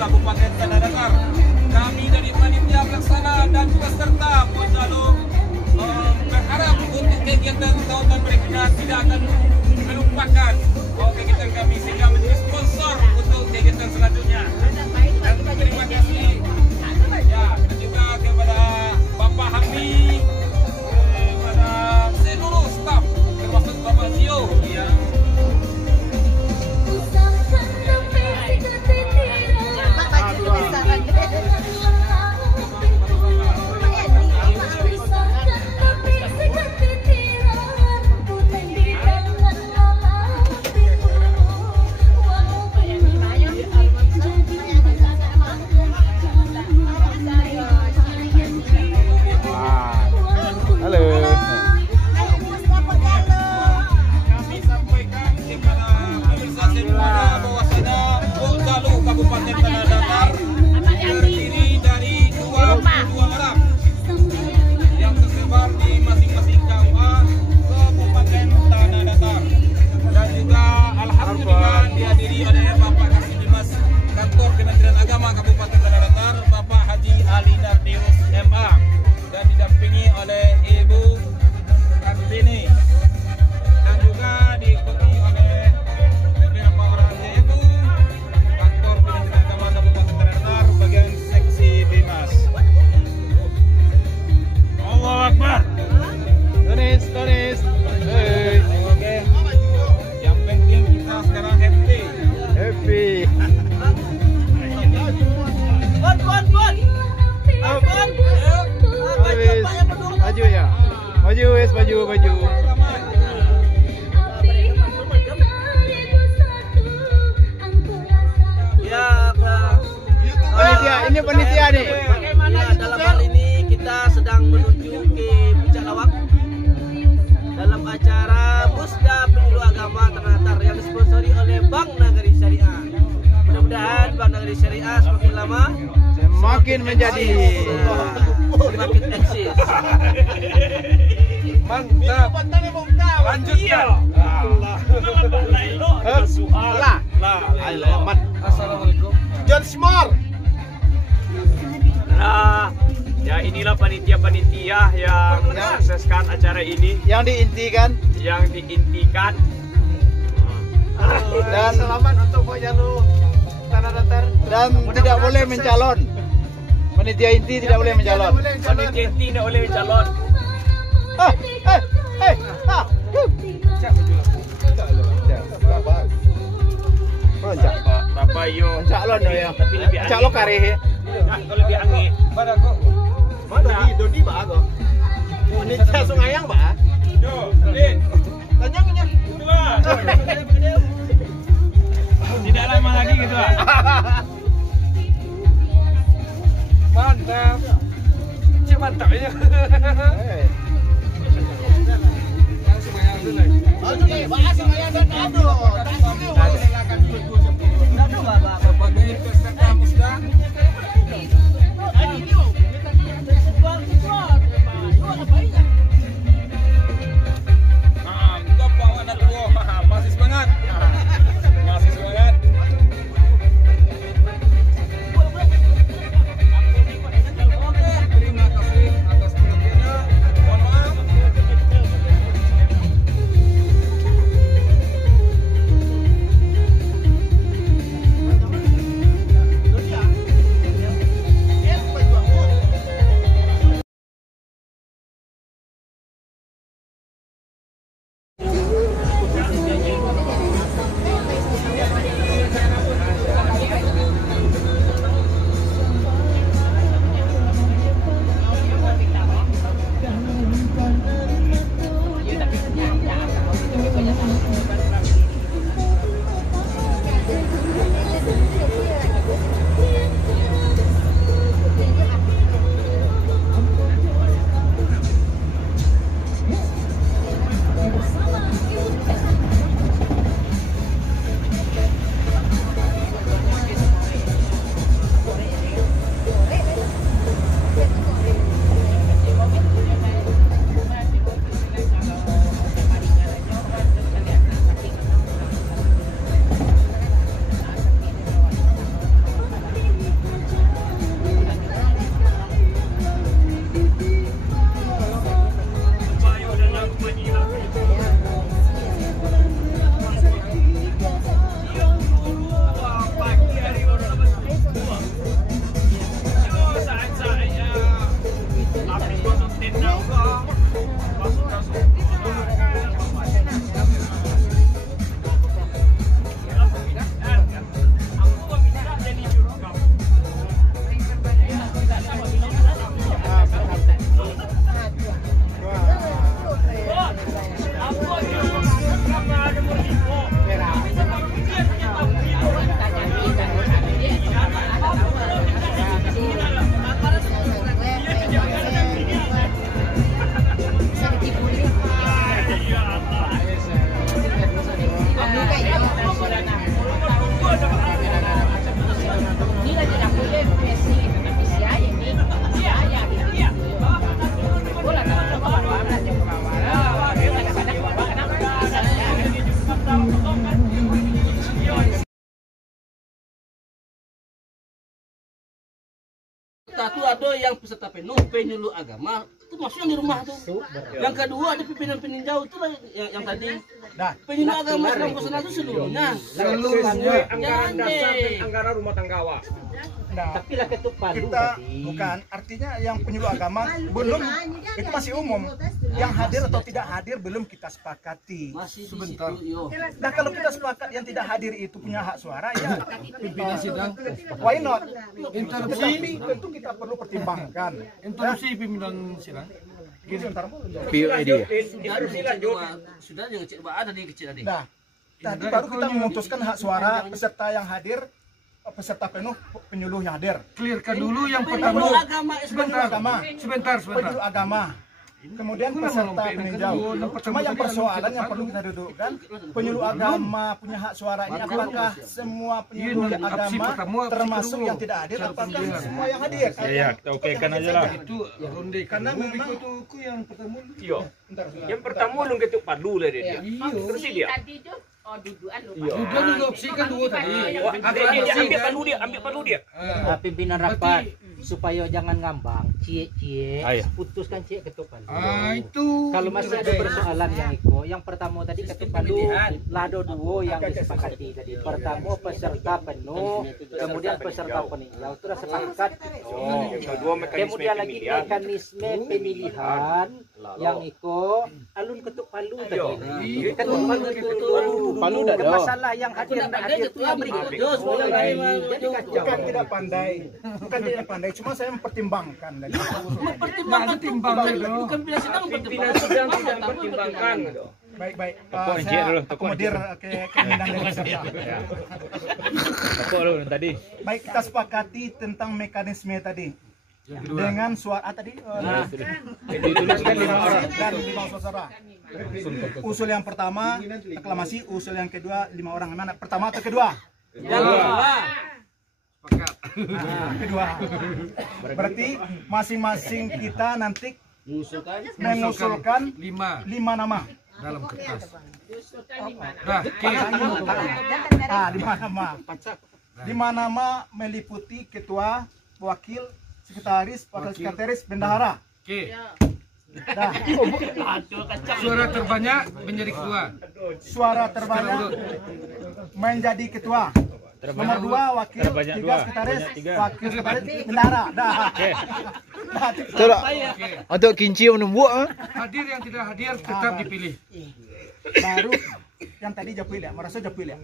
Kabupaten Tanah Datar. Kami dari panitia pelaksana dan peserta Pojalu berharap untuk kegiatan tahun berikutnya tidak akan melupakan kegiatan kami sehingga menjadi sponsor untuk kegiatan selanjutnya. Dan terima kasih ya juga kepada Bapak Hamdi, kepada seluruh staf termasuk Bapak Zio yang Kabupaten Tanah Datar terdiri dari 22 orang yang tersebar di masing-masing KUA Kabupaten Tanah Datar, dan juga alhamdulillah dihadiri oleh Bapak Kasih Dimas Kantor Kementerian Agama Kabupaten Tanah Datar, Bapak Haji Ali Nardius MA, dan didampingi oleh Ibu Kartini, dan juga diikuti oleh beberapa orang yaitu bagian seksi Dimas. Allahu Akbar. Tunis. Hey. Oke. Yang penting kita sekarang happy. Maju ya. Maju. Ya, ini panitia nih. Bagaimana dalam hal ini kita sedang menuju ke Puncak Lawang dalam acara Musda Penyuluh Agama Tanah Datar yang disponsori oleh Bank Nagari Syariah. Mudah-mudahan Bank Nagari Syariah semakin lama semakin menjadi semakin eksis. Mantap. Lanjut ya. Assalamualaikum. John Smart. Nah, ya inilah panitia-panitia yang mensukseskan acara ini, Yang diintikan dan selamat untuk Pojalu Tanah Datar, dan tidak boleh mencalon. Panitia inti tidak boleh mencalon. Panitia inti tidak boleh mencalon. Bapak yo Calon ya. tapi lebih aneh. Calon kare. Kalau lebih aneh. Mana kok? Mana Dodi ba kok? Panitia Sungayang ba? Yo, Din. Tanyangnya. Tidak lama lagi gitu lah. Mantap. Mantap ya. Oke, bahas Sungayang dan Ado. Masih semangat. Terima kasih atas perhatiannya. Mohon maaf. peserta tuh ada yang peserta penuh penyuluh agama itu maksudnya di rumah tuh. Yang kedua ada pimpinan peninjau itu lah yang tadi. Nah, Penyuluh agama Islam Pesona itu seluruhnya. Anggaran dasar dan anggaran rumah tangga awak. nah, Tapi lah ketuk palu kita tadi. bukan artinya yang penyuluh agama belum, itu masih umum. Yang hadir atau tidak hadir belum kita sepakati. Masih sebentar. Nah, kalau kita sepakat yang tidak hadir itu punya hak suara, ya pimpinan sidang, why not? Tetapi tentu kita perlu pertimbangkan. Interupsi pimpinan sidang. Gini, bentar. Sudah yang kecil ada di kecil tadi. Nah, tadi baru kita memutuskan hak suara peserta yang hadir, peserta penuh, penyuluh yang hadir. Clearkan dulu yang Penyuluh pertama. agama Penyuluh agama, Sebentar. penyuluh agama. Kemudian peserta peninjau. Cuma yang persoalan yang perlu kita dudukkan, penyuluh agama punya hak suara ini apakah semua penyuluh agama termasuk yang tidak hadir, apakah semua yang hadir? Iya, kita okekan aja lah. Itu ronde. Karena memang Itu yang pertama. Iya. Yang pertama lu ketuk palu lah dia. Terus dia. Udah dulu opsikan dulu tadi. Dia ambil palu dia. Pimpinan rapat supaya jangan ngambang, cie, putuskan cie ketuk palu. Itu. Kalau masih ada persoalan yang yang pertama tadi ketuk palu, lado duo yang disepakati tadi. Pertama peserta penuh, kemudian peserta peninjau itu sudah sepakat. Kemudian lagi mekanisme pemilihan yang alun ketuk palu tadi. Ketuk palu itu masalah yang hadir tidak hadir itu yang berikutnya. Jadi kacau. bukan tidak pandai, cuma saya mempertimbangkan. Mempertimbangkan bukan pimpinan sidang Pimpinan sidang tidak mempertimbangkan. Baik. Saya akomodir keinginan dari peserta. Tadi. Baik, kita sepakati tentang mekanisme tadi. Dengan suara tadi dituliskan 5 orang dan 5 saudara. Usul yang pertama aklamasi, usul yang kedua 5 orang. Mana pertama atau kedua? Kedua. Berarti masing-masing kita nanti mengusulkan 5 nama dalam kertas. Nah, 5 nama. 5 nama meliputi ketua, wakil, sekretaris, wakil sekretaris, bendahara. Oke. Nah, Suara terbanyak menjadi ketua. suara terbanyak menjadi ketua. Nomor 2 wakil, 3 sekretaris, wakil sekretaris, bendahara. Dah. Betul tak? Untuk kinci menumbuk Hadir yang tidak hadir tetap dipilih. Baru yang tadi Japil ya, merasa Japil ya.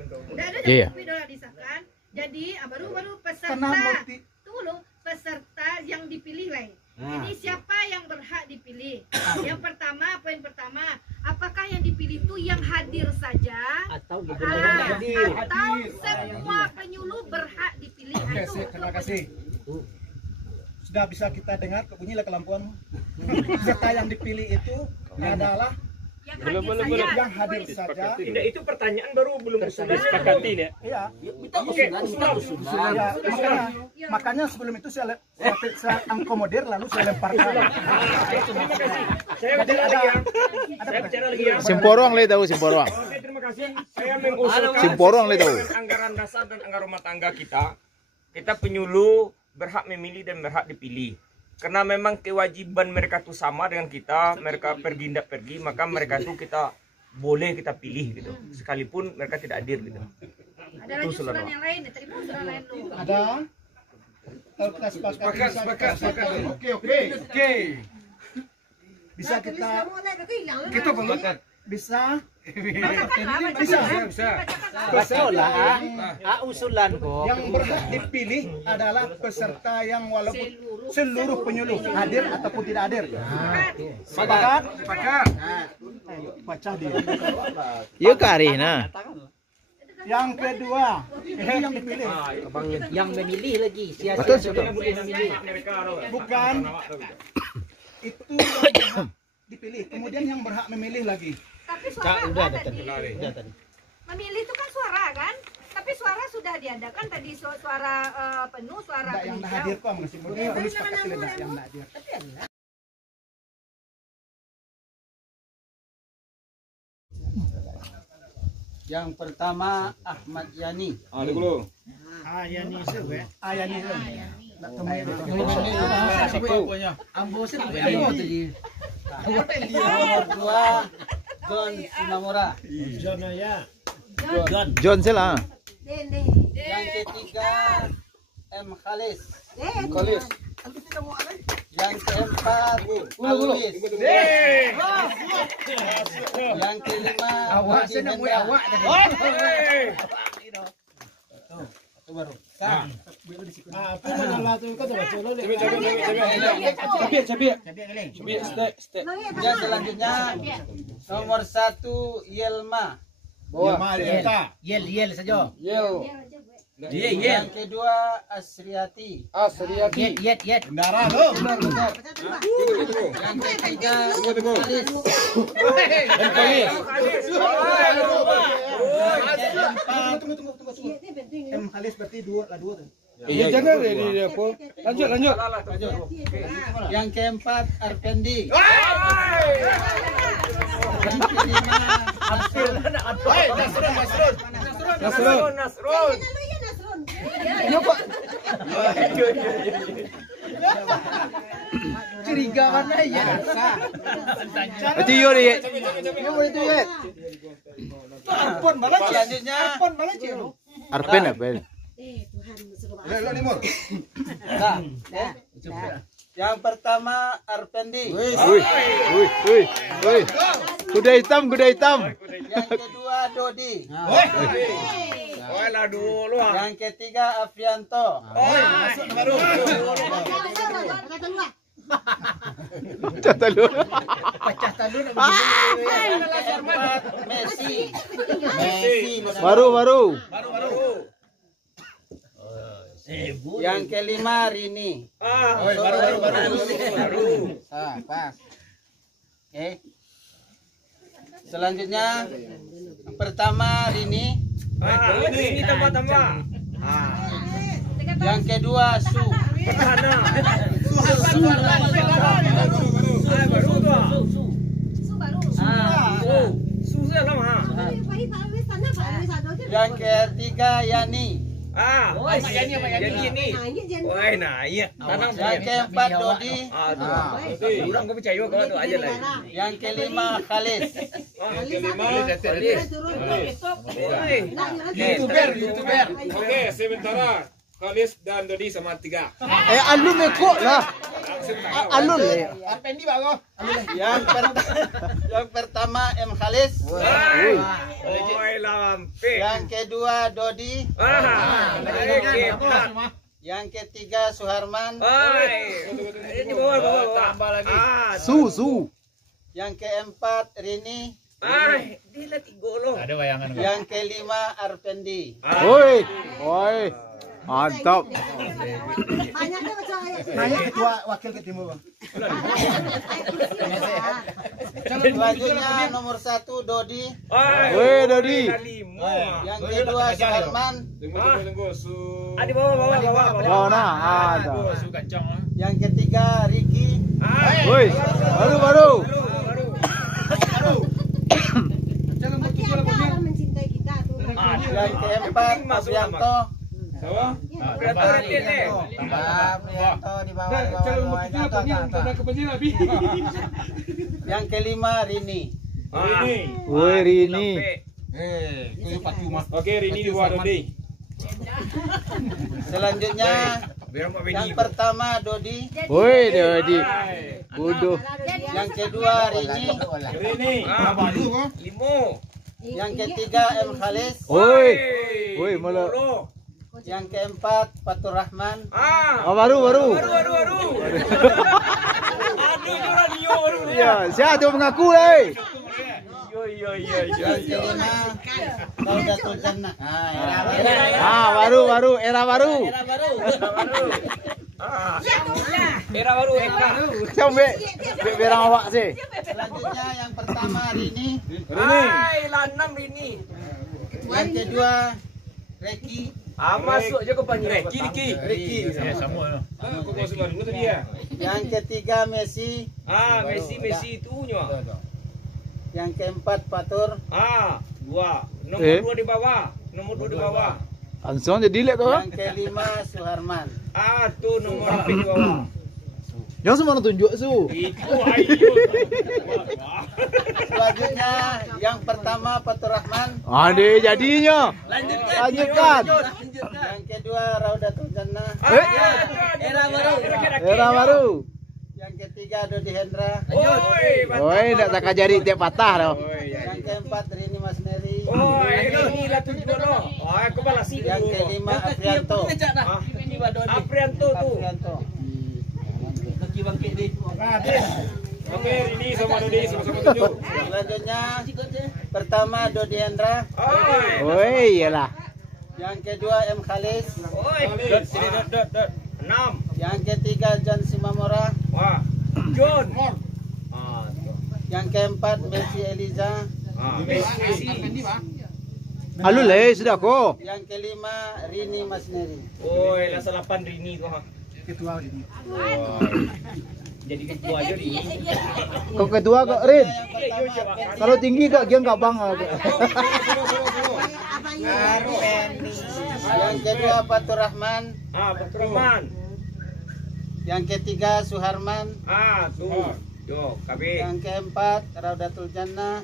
Iya. Disahkan. Jadi baru peserta. Karena Tunggu dulu, peserta yang dipilih lain. Jadi siapa yang berhak dipilih? Yang pertama, poin pertama, apakah yang dipilih itu yang hadir saja Atau atau semua penyuluh berhak dipilih? Terima kasih. Sudah bisa kita dengar, bunyilah kelampuan. Peserta yang dipilih itu adalah yang hadir saja. Tidak, itu pertanyaan baru belum disepakati ya. Iya. Oke, Ya, makanya sebelum itu saya akomodir lalu saya lemparkan. terima kasih. Saya bicara lagi ya. Saya bicara lagi ya. Simporong le tahu Simporong. Oke, terima kasih. Saya mengusulkan Simporong le tahu. anggaran dasar dan anggaran rumah tangga kita penyuluh berhak memilih dan berhak dipilih. Karena memang kewajiban mereka itu sama dengan kita, mereka pergi tidak pergi, maka mereka itu kita boleh kita pilih gitu. Sekalipun mereka tidak hadir gitu. Ada lagi usulan yang lain, terima usulan lain dulu. Ada. Kalau kita Sepakat. Oke. Bisa kita Kita pengugat. bisa betul lah. Usulan kok. yang berhak dipilih adalah peserta yang walaupun seluruh penyuluh hadir ataupun tidak hadir. Sepakat? Sepakat. Baca dia. Ya kari nah. Yang kedua, ini yang dipilih. Yang memilih lagi. Betul, Siapa yang boleh memilih? Bukan itu yang berhak dipilih. Kemudian yang berhak memilih lagi. Tapi suara tadi. Memilih itu kan suara kan? Tapi suara sudah diadakan tadi, suara penuh, suara Tidak yang peninjau. hadir kok masih perlu sepakat tidak yang hadir. Yang pertama Ahmad Yani. Ayani. Nomor 2 John Sumamura. John sila. Yang ketiga M Khalis. Yang keempat Alwis. Yang kelima yang selanjutnya nomor 1 Yelma. Yel saja. Yang kedua Asriati. Yet. Bendara lo. Yang ketiga M Khalis berarti dua tuh. Iya, jangan ini apa? Lanjut. Yang keempat Arpendi. Yang kelima Nasrun. Curiga mana ya? Itu yo deh. selanjutnya Arpen. yang pertama Arpendi. Wih. Kuda hitam. Yang kedua Dodi. Yang ketiga Afianto. Pecah talun. Keempat Messi. Baru. Yang kelima Rini. Baru. Pas. Oke. Selanjutnya yang pertama Rini. Ini tambah. Yang kedua Su. Yang ketiga Yani. Yang keempat Dodi. Yang kelima Khalis. YouTuber. Oke, sementara Khalis dan Dodi sama 3. Alun kok lah. Alun. Yang pertama M Khalis. Yang kedua Dodi. Yang ketiga Suharman. Su. Yang keempat Rini. Ada bayangan. Yang kelima Arpendi. Woi. Mantap. Nanya ketua wakil ke timur bang. Selanjutnya nomor 1 Dodi. Woi Dodi. Yang kedua Suharman. Tunggu. Mana ada. Yang ketiga Riki. Woi. Baru. Yang keempat Aprianto. Yang kelima Rini. Woi Rini. Oke, Rini dua Dodi. Selanjutnya yang pertama Dodi. Woi Dodi. Kudu. Yang kedua Rini. Yang ketiga M Khalis. Woi malah. Yang keempat Fatur Rahman. Baru. Ya, siapa tu mengaku leh? Yang kelima Saudatul Jannah. Baru, era baru. Era baru. Sampai berang awak sih. Selanjutnya yang pertama Rini. Lanam Rini. Yang kedua Reki. Masuk je ke panjang. Riki. Yang ketiga Messi. Messi itunya. Yang keempat Fatur. 2. Nomor 2 di bawah. Langsung jadi lihat kau. Yang kelima Suharman. Ah, tuh nomor HP di bawah. Yang semua tunjuk su. Itu ayo. Selanjutnya yang pertama Faturrahman. Ade jadinya. Lanjutkan. Yang kedua Raudatul Jannah. Era baru. Era baru. Yang ketiga Dodi Hendra. Oi, nak tak jari tiap patah dah. Yang keempat Rini Masneri. Ini lah tujuh dulu. Oh, aku balas sih. Yang kelima Aprianto. Aprianto tuh. Aprianto. Oke, ini sama Dodi sama-sama tunjuk. Selanjutnya pertama Dodi Hendra. Oi, iyalah. Yang kedua M Khalis. Sini dot. 6. Yang ketiga John Simamora. Wah. John. Yang keempat Messi Eliza. Messi. Alu le sudah ko. Yang kelima Rini Masneri. Oh, lah 8 Rini tuh. Ketua ini. Jadi ketua aja Rini. Kau kedua kok Rin. Kalau tinggi kak dia enggak bang. Yang kedua Faturrahman. Faturrahman. Yang ketiga Suharman. Tuh. Yo, KB. Yang keempat Raudatul Jannah.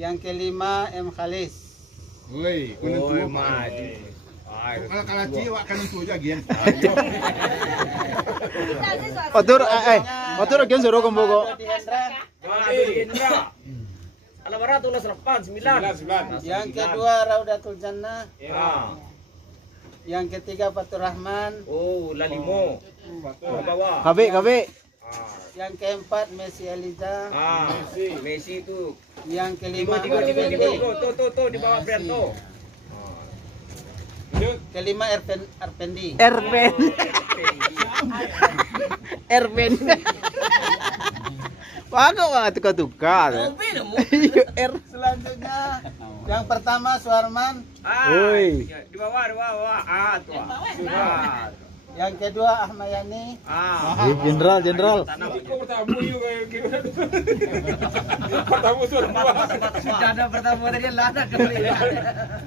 Yang kelima M Khalis. Woi, Oh, maju. kalau Ci wak kan itu aja gian. Otur kian suruh kombo ko. Dodi Hendra. Indra. Alabarat tuh 9. Yang kedua Raudatul Jannah. Yang ketiga Faturrahman. Oh, Lalimo. Bawah. Kabe. Yang keempat Messi Eliza. Messi itu. Yang kelima Tiga. Arpendi. Tuh di bawah Prianto. Kelima Arpendi. Erben. Pakai wah tukar-tukar. Selanjutnya yang pertama Suharman. Oi. Di bawah. Tuh. Yang kedua Ahmad Yani. Jenderal. Kok bertamu yuk kayak Bertamu tuh orang tua. Ada pertama tadi lada kali.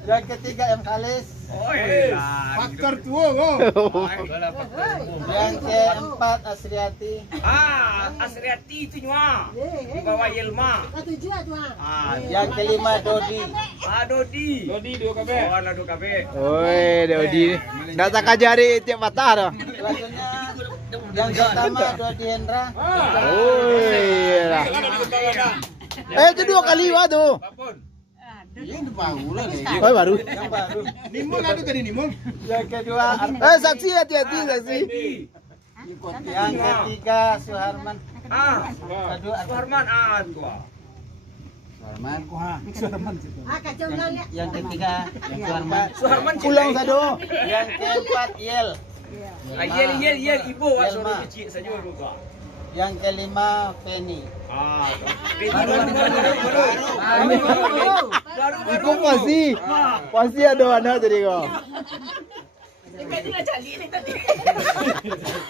Yang ketiga M Khalis. Faktor tua kok. Yang keempat Asriati. Asriati itu nyua. Di bawah Yelma. Yang kelima Dodi. Dodi 2 KB. Oh, 2 KB. Oi, Dodi. Ndak tak jari tiap patah dah. Selanjutnya yang pertama Dodi Hendra. Oi, iyalah. Itu 2 kali wah tuh. Ini baru lah nih. Oi baru. Yang baru. Nimul ada tadi nimul. Yang kedua Saksi hati-hati saksi. yang ketiga Suharman. Kedua Suharman. Tua. Yang ketiga Suharman. Suharman Pulang sado. Yang keempat Yel. Yel ibu Yelma. suruh kecil saja juga. Yang kelima Penny. Iku pasti ada anak tadi kau.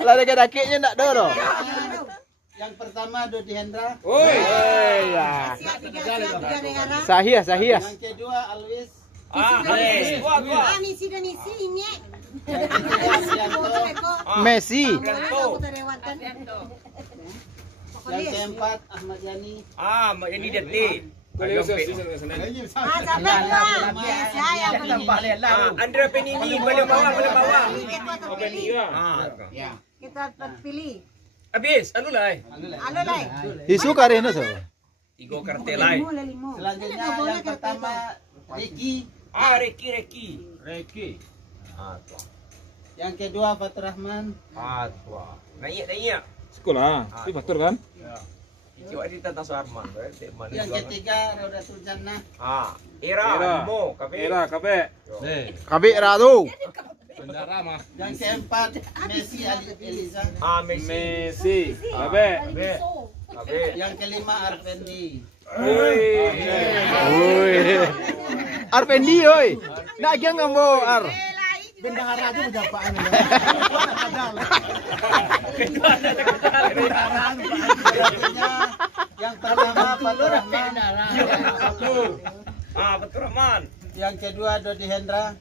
Lah dekat dakiknya ndak ada doh. Yang pertama Dodi Hendra. Ya. Sahih. Yang kedua Alwis. Misi dan isi ini. Yang ketiga Asianto. Messi. Yang keempat Ahmad Yani. Ini detik. Andra Penini boleh bawa. Kita pilih. Habis, anu lai. Isu karena so. Igo kartelai. Selanjutnya yang pertama Ricky. Reki. Yang kedua Faturrahman. Naik. Sekolah, itu faktor kan? Coba di Tata Suharman. Yang ketiga Raudatul Jannah. Era. Limo. Kabe. Kabe rado. Yang keempat Messi Eliza. Messi. Kabe. Yang kelima Arpendi. Oi. Arpendi oi. Nak kira ngambo ar. Bendahara itu berjapaan. Yang pertama Faturrahman. Faturrahman. Yang kedua Dodi Hendra.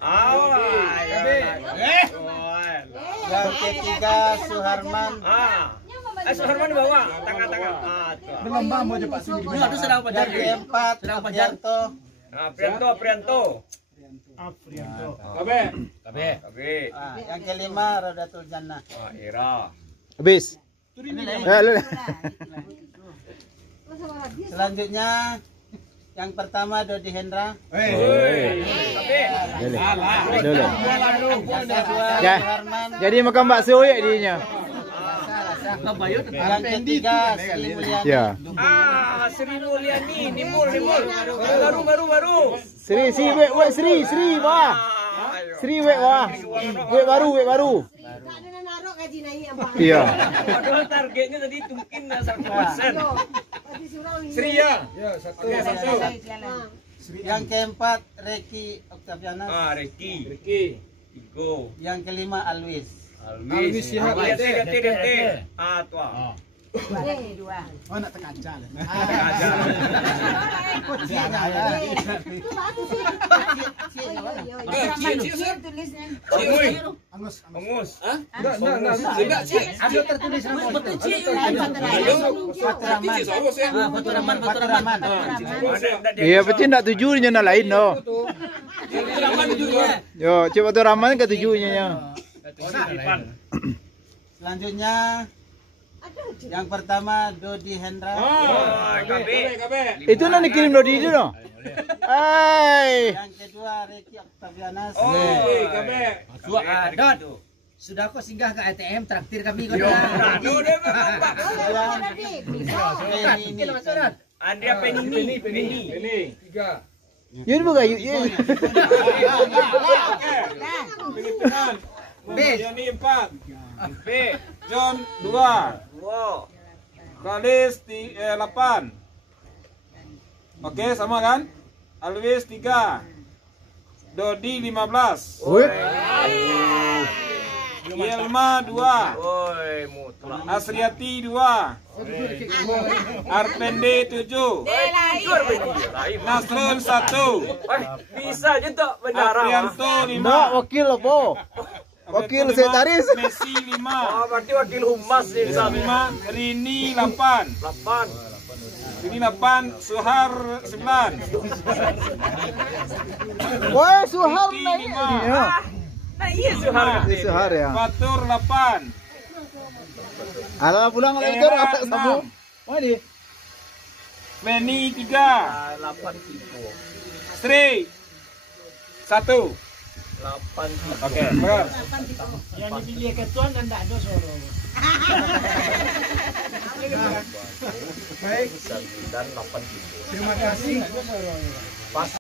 Yang ketiga Suharman. Suharman di bawah, tengah-tengah. Belum mau cepat sini. Yang keempat Prianto. Prianto. Kabe. Yang kelima Rodatul Jannah. Ira. Habis. Selanjutnya yang pertama Dodi Hendra. Yang kedua Suharman. Jadi makan bakso ya dinya. Yang ketiga Sri Mulyani. Ya. Sri Mulyani, Nimul. Baru. Sri wah. Sri wah. Baru. Iya. Padahal targetnya tadi mungkin 1%. Sri ya. Satu. Yang keempat Reki Oktavianas. Reki. Igo. Yang kelima Alwis. Alwis ya. DT. Tua. Oh nak terkaca. Angus. Ada tertulis nama. Fatur Rahman. Iya, pecah nak tujuhnya nak lain no. Yo, coba tu Rahman ke tujuhnya. Selanjutnya yang pertama Dodi Hendra. Itu nak dikirim Dodi itu no. Yang kedua Reki Oktavianas. Sudah kau singgah ke ATM traktir kami kau. Andrea Penini. Yun bukan yun. Yani 4. John 2. Kalis 8. Oke, sama kan? Alwis 3. Dodi 15. Yelma 2. Asriati 2. Arpende 7. Nasrul 1. Bisa juga bendara. Aprianto 5. Nak wakil apa? Wakil sekretaris. Messi 5. Berarti wakil humas nih. 5. Rini 8. 8. Rini 8. Suhar 9. Wah, Suhar Rini naik. 5. Nah iya Suhar. Suhar ya. Fatur 8. Alah pulang lagi tu apa sama? Mana dia? Feni 3. 8 kilo. Sri 1. 8 kilo. Oke, benar. Yang dipilih ketuan dan tak ada suara. Baik. 9 8 kilo. Terima kasih.